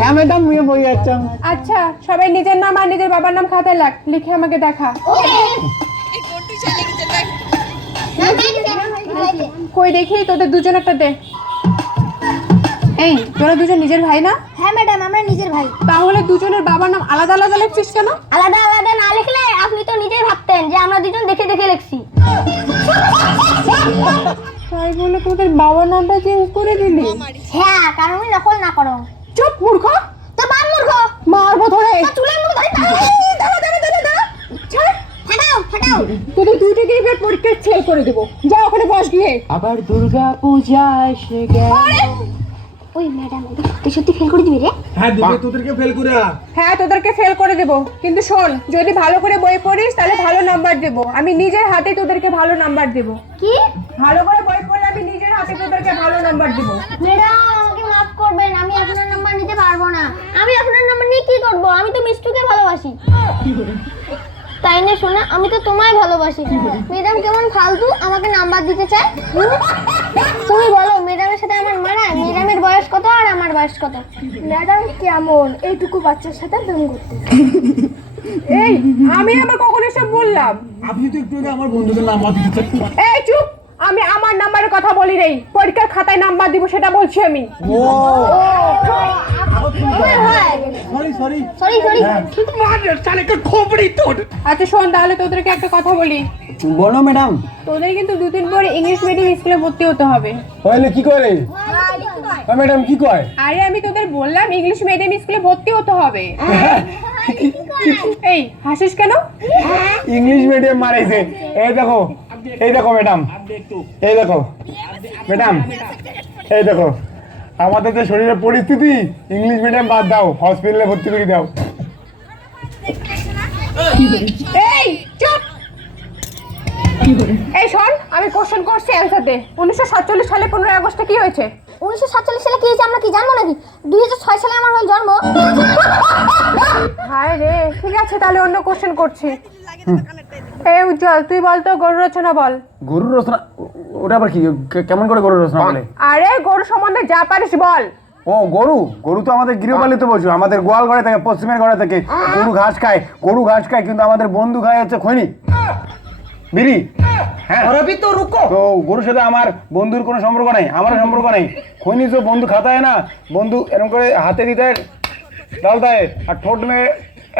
হ্যাঁ ম্যাডাম আমি বই যাচ্ছি। আচ্ছা সবাই নিজের নাম আর নিজের বাবার নাম খাতায় লাগ, লিখে আমাকে দেখা। কই দেখি তোদের দুজন একটা দে। এই তোরা দুজন নিজের ভাই না? হ্যাঁ ম্যাডাম আমরা নিজের ভাই। তাহলে দুজনের বাবার নাম আলাদা আলাদা লিখছিস কেন? আলাদা আলাদা না লিখলে আপনি তো নিজেই ভাবতেন যে আমরা দুজন দেখে দেখে লিখছি। তাই বলে তোদের বাবার নামটা চেঞ্জ করে দিলি? হ্যাঁ কারণ আমি নকল না করো। চুপ মূর্খ। তো বাপ মূর্খ। মারবো ধরে। চুলের মুখ ধরে ফাটাও ফাটাও। তোদের দুইটাকে এবার পরীক্ষায় ফেল করে দেবো। যা ওখানে বস গিয়ে। আবার দুর্গা পূজা এসে গেল। ওই ম্যাডাম তুই সত্যি ফেল করে দিবি রে? হ্যাঁ দিবে, তোদেরকে ফেল করে। হ্যাঁ তোদেরকে ফেল করে দেবো, কিন্তু শোন যদি ভালো করে বই পড়িস তাহলে ভালো নাম্বার দেবো। আমি নিজের হাতে তোদেরকে ভালো নাম্বার দেবো। কি? ভালো করে বই পড়লে আমি নিজের হাতে তোদেরকে ভালো নাম্বার দেবো। ম্যাডাম আমাকে মাফ করবেন, আমি আপনার নাম্বার নিতে পারবো না। আমি আপনার নাম্বার নিয়ে কি করব? আমি তো মিষ্টুকে ভালোবাসি। তাই না শোনা, আমি তো তোমায় ভালোবাসি। ম্যাডাম কেমন ফালতু আমাকে নাম্বার দিতে চায়। তুমি বলো ম্যাডামের সাথে আমার মানায়? ম্যাডামের বয়স কত আর আমার বয়স কত? ম্যাডাম কেমন এইটুকু বাচ্চার সাথে প্রেম করতে? এই আমি আবার কখন এসব বললাম? আপনি তো একটু আগে আমার বন্ধুদের নাম্বার দিতে চান। এই চুপ, আমি আমার নাম্বারের কথা বলি রে। পরীক্ষার খাতায় নাম্বার দিব সেটা বলছি আমি। ও সরি সরি সরি সরি। আচ্ছা শোন তাহলে তোদেরকে একটা কথা বলি। বলো ম্যাডাম। তোদের কিন্তু 2-3 পরে ইংলিশ মিডিয়াম স্কুলে ভর্তি হতে হবে। তাহলে কি করে? ম্যাডাম কি কয়? আরে আমি তোদের বললাম ইংলিশ মিডিয়াম স্কুলে ভর্তি হতে হবে। এই হাসিস কেন? ইংলিশ মিডিয়াম মারাইছে। এই দেখো ম্যাডাম, এই দেখো ম্যাডাম, এই দেখো আমাদের যে শরীরের পরিস্থিতি, ইংলিশ মিডিয়াম বাদ দাও, হসপিটালে ভর্তি করে দাও। এই চুপ। এই শোন আমি কোশ্চেন করছি অ্যানসার দে। 1947 সালে 15 আগস্টে কি হয়েছে? 1947 সালে কি হয়েছে আমরা কি জানবো নাকি? 2006 সালে আমার হল জন্ম। হায় রে, ঠিক আছে তাহলে অন্য কোশ্চেন করছি। এই উজ্জ্বল তুই বল তো গরু রচনা বল। গরুর রচনা? ওটা আবার কি? কেমন করে গরুর রচনা বলে? আরে গরু সম্বন্ধে যা পারিস বল। ও গরু তো আমাদের গৃহপালিত পশু। আমাদের গোয়াল ঘরে থাকে, পশ্চিমের ঘরে থাকে। গরু ঘাস খায়, কিন্তু আমাদের বন্ধু খায় হচ্ছে খৈনি, বিড়ি। হ্যাঁ তো গরুর সাথে আমার বন্ধুর কোনো সম্পর্ক নাই, আমারও সম্পর্ক নাই। খৈনি তো বন্ধু খাতা হয় না, বন্ধু এরকম করে হাতে দিতে হয়, ডালতা হয়, আর ঠোঁট মেয়ে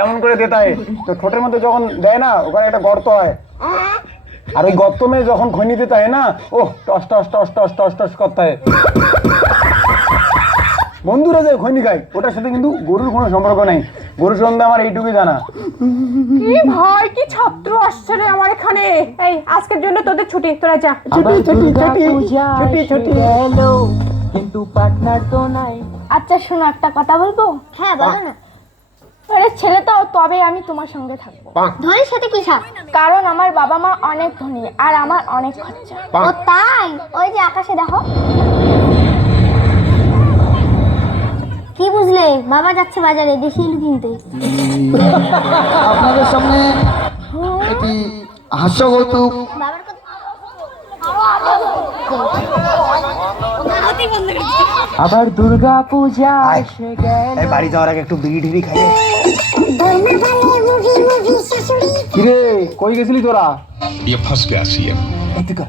এমন করে দিতে হয়। তো ঠোঁটের মধ্যে যখন দেয় না, ওখানে একটা গর্ত হয়, আর ওই গর্ত মেয়ে যখন খৈনি দিতে হয় না, ও toss toss toss toss toss toss করতে হয়। বন্ধুরা যে খৈনি খায়, ওটার সাথে কিন্তু গরুর কোনো সম্পর্ক নাই। গরুর সম্বন্ধে আমার এইটুকুই জানা। কি ভাই কি ছাত্র আসছে রে আমার এখানে। এই আজকের জন্য তোদের ছুটি, তোরা যা। ছুটি কিন্তু পার্টনার তো নাই। আচ্ছা শোনো একটা কথা বলবো? হ্যাঁ বলো না। আরে ছেলে তো, তবে আমি তোমার সঙ্গে থাকবো। ধনীর সাথে কি সাথ? কারণ আমার বাবা মা অনেক ধনী আর আমার অনেক খরচা। ও তাই? ওই যে আকাশে দেখো। কি বুঝলে? বাবা যাচ্ছে বাজারে, দেখি এলু কিনতে। আপনাদের সামনে একটি হাস্যকৌতুক। বাবার কথা আবার দুর্গা পূজা এসে গেল। এই বাড়ি যাওয়ার আগে একটু বিড়ি টিড়ি খাই। কিরে কই গেছিলি তোরা?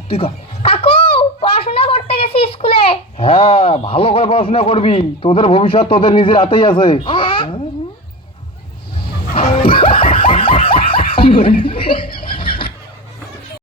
তুই কর। কাকু পড়াশোনা করতে গেছি স্কুলে। হ্যাঁ ভালো করে পড়াশোনা করবি, তোদের ভবিষ্যৎ তোদের নিজের হাতেই আছে।